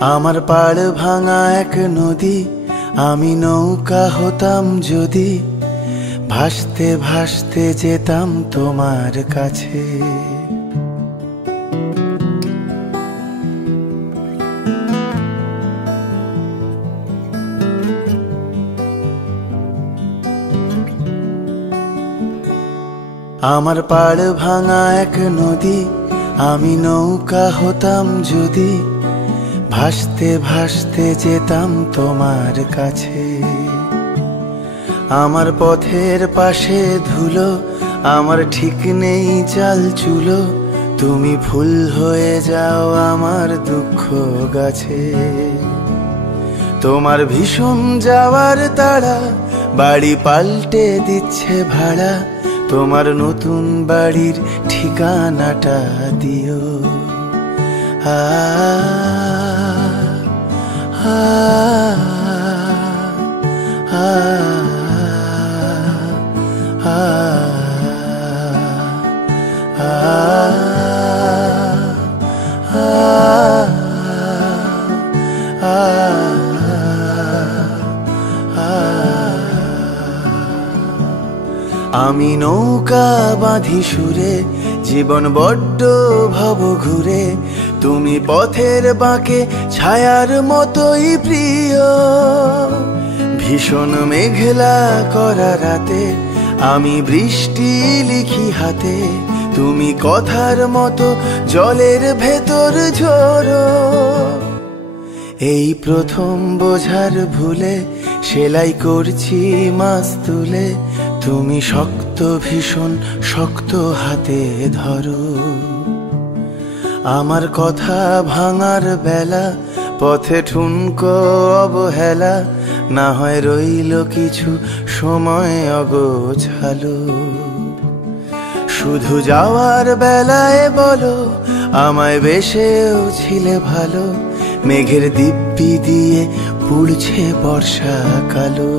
আমার পাড় ভাঙা এক নদী, আমি নৌকা হতাম যদি, ভাসতে ভাসতে যেতাম তোমার কাছে। আমার পাড় ভাঙা এক নদী, আমি নৌকা হতাম যদি, ভাসতে ভাসতে যেতাম তোমার কাছে। আমার পথের পাশে ধুলো, আমার ঠিক নেই চাল চুলো, তুমি ফুল হয়ে যাও আমার দুঃখ গাছে। তোমার ভীষণ যাওয়ার তাড়া, বাড়ি পাল্টে দিচ্ছে ভাড়া, তোমার নতুন বাড়ির ঠিকানাটা দিও। আ আ আ আ আমি নৌকা বাঁধি সুরে, জীবন বড্ড ভব ঘুরে, তুমি পথের বাঁকে ছায়ার মতোই প্রিয়। ভীষণ মেঘলা করা রাতে আমি বৃষ্টি লিখি হাতে, তুমি কথার মতো জলের ভেতর ঝরো। এই প্রথম বোঝার ভুলে সেলাই করছি মাছ তুলে, তুমি শক্ত ভীষণ শক্ত হাতে ধরো। আমার কথা ভাঙার বেলা, পথে ঠুনকো অবহেলা, না হয় রইল কিছু সময় অগোছালো। শুধু যাওয়ার বেলায় বলো, আমায় বেশেও ছিলে ভালো, মেঘের দিব্যি দিয়ে পুড়ছে বর্ষাকালো।